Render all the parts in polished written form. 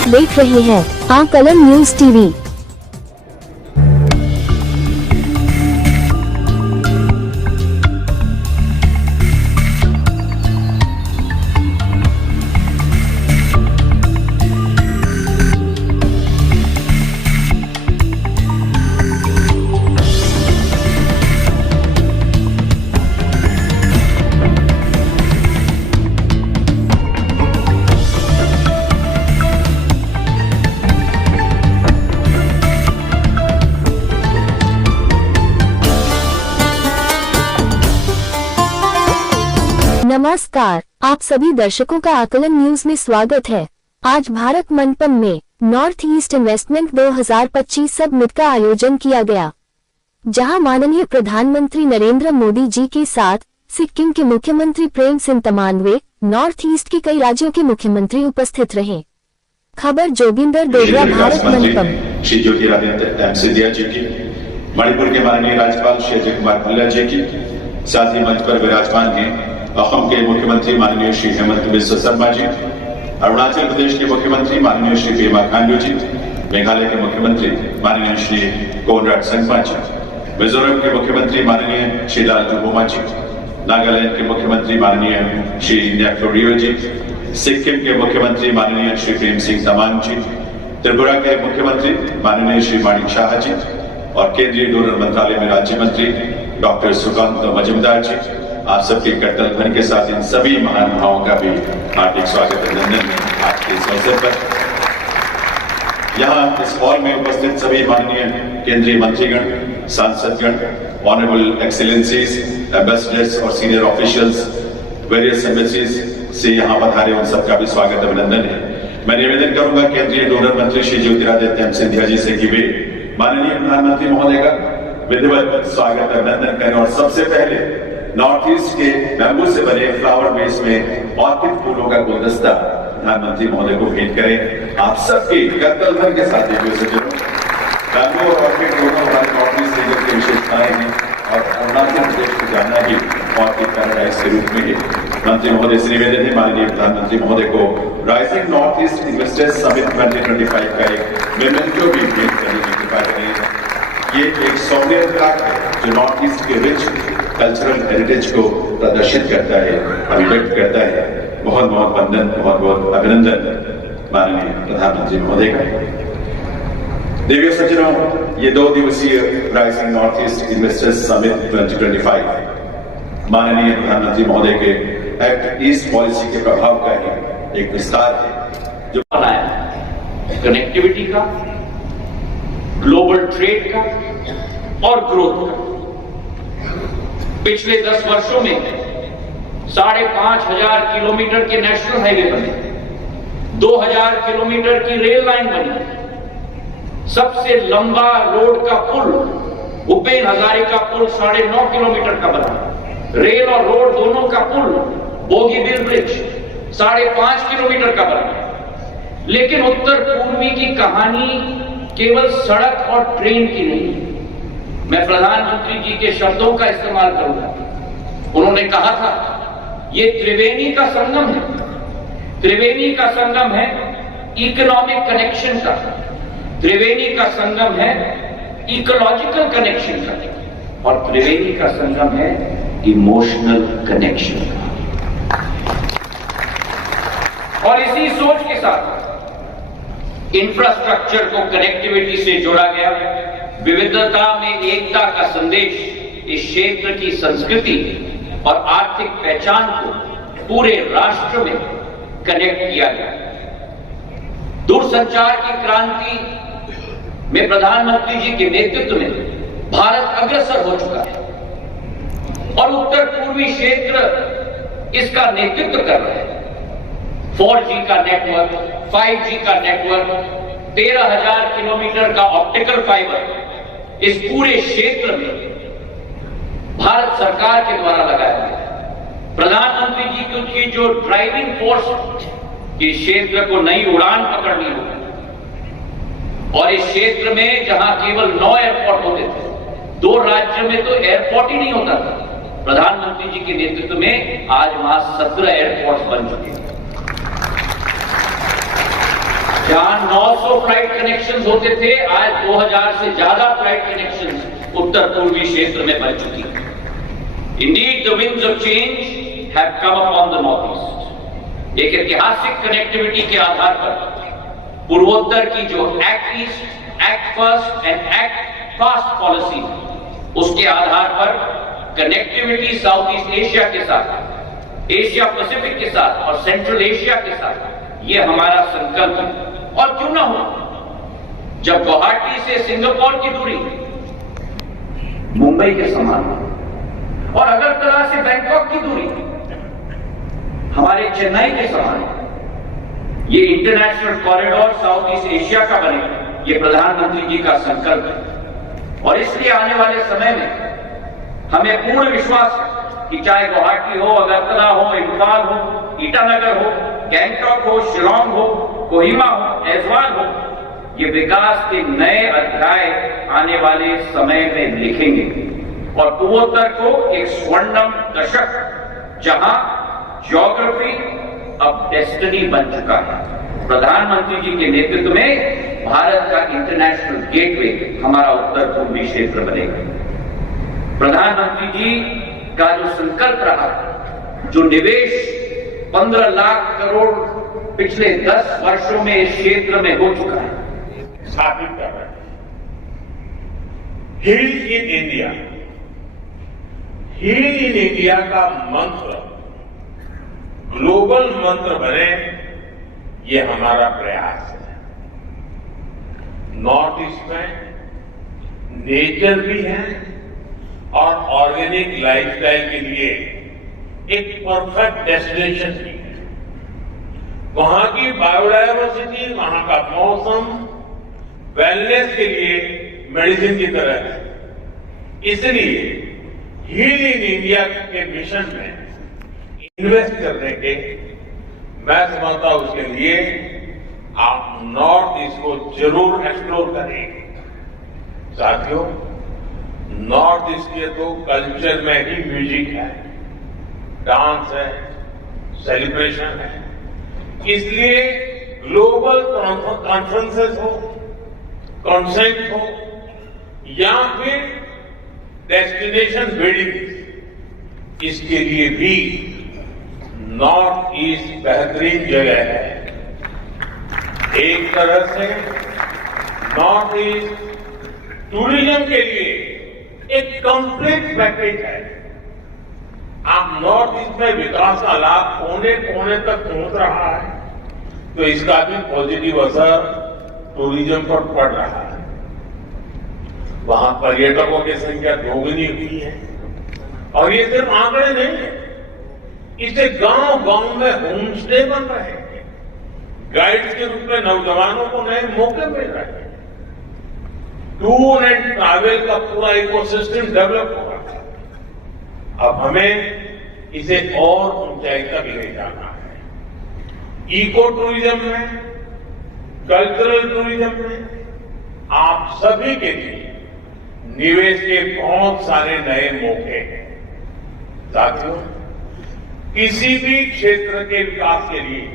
आप देख रहे हैं आकलन न्यूज टीवी। नमस्कार, आप सभी दर्शकों का आकलन न्यूज में स्वागत है। आज भारत मंडपम में नॉर्थ ईस्ट इन्वेस्टमेंट 2025 समिट का आयोजन किया गया, जहां माननीय प्रधानमंत्री नरेंद्र मोदी जी के साथ सिक्किम के मुख्यमंत्री प्रेम सिंह तमांगवे, नॉर्थ ईस्ट के कई राज्यों के मुख्यमंत्री उपस्थित रहे। खबर जोगिंदर डोगरा, भारत मंडपम। श्री ज्योतिरादित्य सिंधिया जी की, मणिपुर के माननीय राज्यपाल श्री अजय कुमार भल्ला जी की, साथ ही मंच पर विराजमान हैं असम के मुख्यमंत्री माननीय श्री हेमंत बिस्वा शर्मा जी, अरुणाचल प्रदेश के मुख्यमंत्री माननीय श्री पेमा खांडू जी, मेघालय के मुख्यमंत्री माननीय श्री कोनराड संगमा जी, मिजोरम के मुख्यमंत्री माननीय श्री लालजू बोमा जी, नागालैंड के मुख्यमंत्री माननीय श्री न्यापो रियो जी, सिक्किम के मुख्यमंत्री माननीय श्री प्रेम सिंह तमांग जी, त्रिपुरा के मुख्यमंत्री माननीय श्री माणिक शाह जी और केंद्रीय डोनर मंत्रालय में राज्य मंत्री डॉक्टर सुकांत मजुमदार जी, आप सबके करतल ध्वनि के साथ इन सभी महानुभावों का भी हार्दिक स्वागत अभिनंदन है। आज के इस अवसर पर यहाँ इस हॉल में उपस्थित सभी माननीय केंद्रीय मंत्रीगण, सांसदगण, ऑनरेबल एक्सीलेंसीज, एम्बेसडर्स और सीनियर ऑफिशियल्स, वेरियस एम्बेसीज से यहाँ पधारे उन सबका भी स्वागत अभिनंदन है। मैं निवेदन करूंगा केंद्रीय डोनर मंत्री श्री ज्योतिरादित्य सिंधिया जी से कि वे माननीय प्रधानमंत्री महोदय का विधिवत स्वागत अभिनंदन करें और सबसे पहले नॉर्थ ईस्ट के बैम्बू से बने फ्लावर बेस में ऑर्किड फूलों का गुलदस्ता प्रधानमंत्री महोदय को भेंट करें। आप सबके करतल ध्वनि के साथ बैम्बू और ऑर्किड दोनों हमारे नॉर्थ ईस्ट रीजन की विशेषताएं हैं और अरुणाचल प्रदेश को जाना ही ऑर्किड पैराडाइज के रूप में है। मंत्री महोदय से निवेदन है माननीय प्रधानमंत्री महोदय को rising north east investors summit 2025 का एक मेमेंटो भी भेंट करने की कृपा करें। ये एक सॉवरेन कार्ड है जो नॉर्थ ईस्ट के रिच कल्चरल हेरिटेज को प्रदर्शित करता है, अभिव्यक्त करता है। बहुत बहुत वंदन, बहुत बहुत अभिनंदन माननीय प्रधानमंत्री महोदय का। देवियों सज्जनों, ये 2 दिवसीय rising north east investors summit 2025 माननीय प्रधानमंत्री महोदय के एक्ट ईस्ट पॉलिसी के प्रभाव का ही एक विस्तार है जो बनाया कनेक्टिविटी का, ग्लोबल ट्रेड का और ग्रोथ का। पिछले 10 वर्षों में 5,500 किलोमीटर के नेशनल हाईवे बने, 2,000 किलोमीटर की रेल लाइन बनी, सबसे लंबा रोड का पुल भूपेन हजारिका पुल 9.5 किलोमीटर का बना, रेल और रोड दोनों का पुल बोगीबील ब्रिज 5.5 किलोमीटर का बना। लेकिन उत्तर पूर्वी की कहानी केवल सड़क और ट्रेन की नहीं। मैं प्रधानमंत्री जी के शब्दों का इस्तेमाल करूंगा। उन्होंने कहा था ये त्रिवेणी का संगम है। त्रिवेणी का संगम है इकोनॉमिक कनेक्शन का, त्रिवेणी का संगम है इकोलॉजिकल कनेक्शन का और त्रिवेणी का संगम है इमोशनल कनेक्शन का। और इसी सोच के साथ इंफ्रास्ट्रक्चर को कनेक्टिविटी से जोड़ा गया। विविधता में एकता का संदेश इस क्षेत्र की संस्कृति और आर्थिक पहचान को पूरे राष्ट्र में कनेक्ट किया गया। दूरसंचार की क्रांति में प्रधानमंत्री जी के नेतृत्व में भारत अग्रसर हो चुका है और उत्तर पूर्वी क्षेत्र इसका नेतृत्व कर रहा है। 4G का नेटवर्क, 5G का नेटवर्क, 13,000 किलोमीटर का ऑप्टिकल फाइबर इस पूरे क्षेत्र में भारत सरकार के द्वारा लगाया गया। प्रधानमंत्री जी की जो ड्राइविंग फोर्स इस क्षेत्र को नई उड़ान पकड़नी होगी और इस क्षेत्र में जहां केवल 9 एयरपोर्ट होते थे, 2 राज्यों में तो एयरपोर्ट ही नहीं होता था, प्रधानमंत्री जी के नेतृत्व में आज वहां 17 एयरपोर्ट्स बन चुके हैं। जहां 900 फ्लाइट कनेक्शंस होते थे, आज 2000 से ज्यादा फ्लाइट कनेक्शंस उत्तर पूर्वी क्षेत्र में बन चुकी है। Indeed, the winds of change have come upon the northeast. एक ऐतिहासिक कनेक्टिविटी के आधार पर पूर्वोत्तर की जो act east, act first and act fast policy, उसके आधार पर कनेक्टिविटी साउथ ईस्ट एशिया के साथ, एशिया पैसिफिक के साथ और सेंट्रल एशिया के साथ, ये हमारा संकल्प है। और क्यों ना हो, जब गुवाहाटी से सिंगापुर की दूरी मुंबई के समान और अगरतला से बैंकॉक की दूरी हमारे चेन्नई के समान, ये international corridor south east Asia का बने, ये प्रधानमंत्री जी का संकल्प है। और इसलिए आने वाले समय में हमें पूर्ण विश्वास है कि चाहे गुवाहाटी हो, अगरतला हो, इम्फाल हो, ईटानगर हो, गैंगटॉक हो, शिलोंग हो, कोहिमा हो, ऐजवाल हो, ये विकास के नए अध्याय आने वाले समय में लिखेंगे और पूर्वोत्तर को एक स्वर्णिम दशक, जहां ज्योग्राफी अब डेस्टिनी बन चुका है। प्रधानमंत्री जी के नेतृत्व में भारत का इंटरनेशनल गेटवे हमारा उत्तर पूर्वी क्षेत्र बनेगा। प्रधानमंत्री जी का जो संकल्प रहा, जो निवेश 15 लाख करोड़ पिछले 10 वर्षों में इस क्षेत्र में हो चुका है, स्थापित कर रहे हैं। Heal in India, heal in India का मंत्र ग्लोबल मंत्र बने, ये हमारा प्रयास है। नॉर्थ ईस्ट में नेचर भी है और ऑर्गेनिक लाइफस्टाइल के लिए एक परफेक्ट डेस्टिनेशन भी है। वहां की बायोडायवर्सिटी, वहां का मौसम वेलनेस के लिए मेडिसिन की तरह है। इसलिए हील इन इंडिया के मिशन में इन्वेस्ट करने के, मैं समझता हूं उसके लिए आप नॉर्थ ईस्ट को जरूर एक्सप्लोर करेंगे। साथियों, नॉर्थ ईस्ट के तो कल्चर में ही म्यूजिक है, डांस है, सेलिब्रेशन है। इसलिए ग्लोबल कॉन्फ्रेंसेस हो, कॉन्सेंट हो या फिर डेस्टिनेशन बिल्डिंग, इसके लिए भी नॉर्थ ईस्ट बेहतरीन जगह है। एक तरह से नॉर्थ ईस्ट टूरिज्म के लिए एक कंप्लीट पैकेज है। आप नॉर्थ ईस्ट में विकास का लाभ कोने कोने तक पहुंच रहा है, तो इसका भी पॉजिटिव असर टूरिज्म पर पड़ रहा है। वहां पर्यटकों की संख्या दोगुनी हुई है और ये सिर्फ आंकड़े नहीं है, इससे गांव गांव में होम स्टे बन रहे हैं, गाइड्स के रूप में नौजवानों को नए मौके मिल रहे हैं, टूर एंड ट्रैवल का पूरा इकोसिस्टम डेवलप हो रहा है। अब हमें इसे और ऊंचाई तक ले जाना है। इको टूरिज्म में, कल्चरल टूरिज्म में आप सभी के लिए निवेश के बहुत सारे नए मौके हैं। साथियों, किसी भी क्षेत्र के विकास के लिए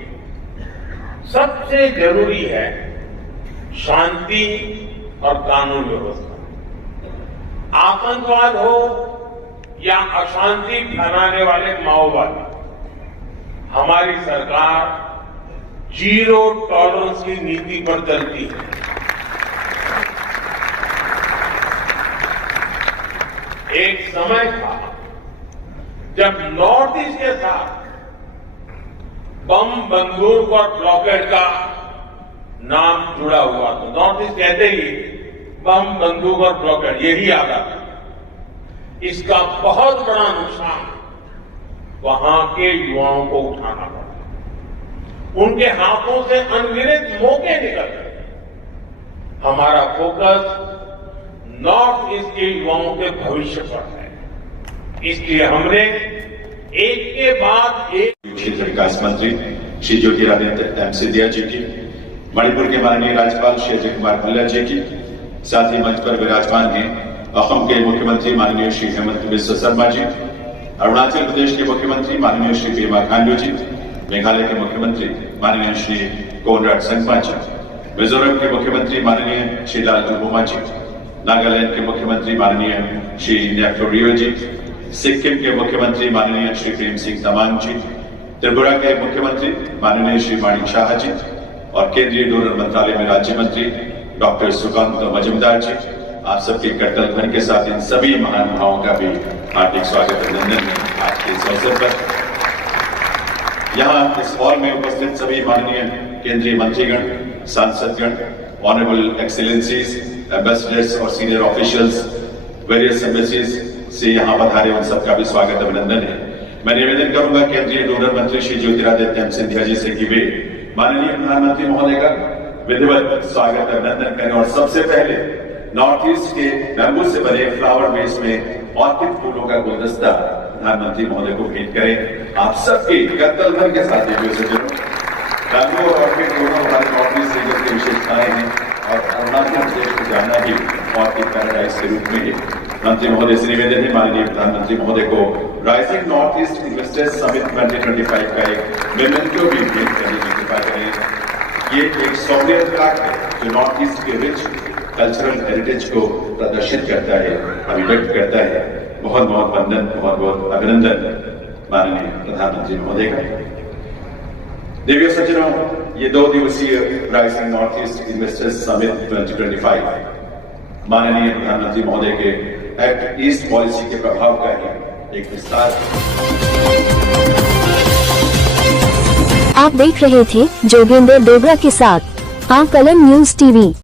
सबसे जरूरी है शांति और कानून व्यवस्था। आतंकवाद हो या अशांति फैलाने वाले माओवादी, हमारी सरकार जीरो टॉलरेंस की नीति पर चलती है। एक समय था जब नॉर्थ ईस्ट के साथ बम, बंदूक और ब्लॉकेड का नाम जुड़ा हुआ, तो नॉर्थ ईस्ट कहते ही बम, बंदूक और ब्लॉकेड यही याद आता। इसका बहुत बड़ा नुकसान वहां के युवाओं को उठाना पड़ा। उनके हाथों से अनगिनत मौके निकल गए। हमारा फोकस नॉर्थ ईस्ट के युवाओं के भविष्य पर है, इसलिए हमने एक के बाद एक क्षेत्र विकास मंत्री श्री ज्योतिरादित्य सिंधिया जी की, मणिपुर के माननीय राज्यपाल श्री अजय कुमार भल्ला जी की, साथ ही मंच पर विराजमान हैं असम के मुख्यमंत्री माननीय श्री हेमंत बिस्वा शर्मा जी, अरुणाचल प्रदेश के मुख्यमंत्री माननीय श्री पेमा खांडू जी, मेघालय के मुख्यमंत्री माननीय श्री कोनराड संगमा जी, मिजोरम के मुख्यमंत्री माननीय श्री लालजुबोमा जी, नागालैंड के मुख्यमंत्री माननीय श्री न्यापटो रियो जी, सिक्किम के मुख्यमंत्री माननीय श्री प्रेम सिंह तमांग जी, त्रिपुरा के मुख्यमंत्री माननीय श्री माणिक शाह जी और केंद्रीय डोनर मंत्रालय में राज्य मंत्री डॉक्टर सुकांत मजुमदार जी, आप सबके कट्टल ध्वनि के साथ इन सभी महानुभावों का भी हार्दिक स्वागत अभिनंदन है। आज के इस अवसर पर यहाँ इस हॉल में उपस्थित सभी माननीय केंद्रीय मंत्रीगण, सांसदगण, ऑनरेबल एक्सीलेंसीज, एम्बेसडर्स और सीनियर ऑफिशियल्स, वेरियस एम्बेसीज से यहाँ पधारे उन सबका भी स्वागत अभिनंदन है। मैं निवेदन करूंगा केंद्रीय डोनर मंत्री श्री ज्योतिरादित्य सिंधिया जी से कि वे माननीय प्रधानमंत्री महोदय का विधिवत स्वागत अभिनंदन करें और सबसे पहले नॉर्थ ईस्ट के बैम्बू से बने फ्लावर बेस में ऑर्किड फूलों का गुलदस्ता प्रधानमंत्री महोदय को भेंट करें। आप सबके कत्तल ध्वनि के साथ बैम्बू और ऑर्किड दोनों हमारे नॉर्थ ईस्ट रीजन की विशेषताएं हैं और अरुणाचल प्रदेश को जाना भी ऑर्किड पैराडाइज के रूप में है। मंत्री महोदय से निवेदन है माननीय प्रधानमंत्री महोदय को rising north east investors summit 2025 का एक मेमेंटो भी भेंट करने की कृपा करें। ये एक सॉवरेन प्लाक है जो नॉर्थ ईस्ट के रिच कल्चरल हेरिटेज को प्रदर्शित करता है, अभिव्यक्त करता है। बहुत बहुत वंदन, बहुत बहुत अभिनंदन माननीय प्रधानमंत्री महोदय का। देवियों सज्जनों, ये 2 दिवसीय rising north east investors summit 2025 माननीय प्रधानमंत्री महोदय के एक्ट ईस्ट पॉलिसी के प्रभाव का ही एक विस्तार। आप देख रहे थे जोगेंद्र डोगरा के साथ आकलन न्यूज टीवी।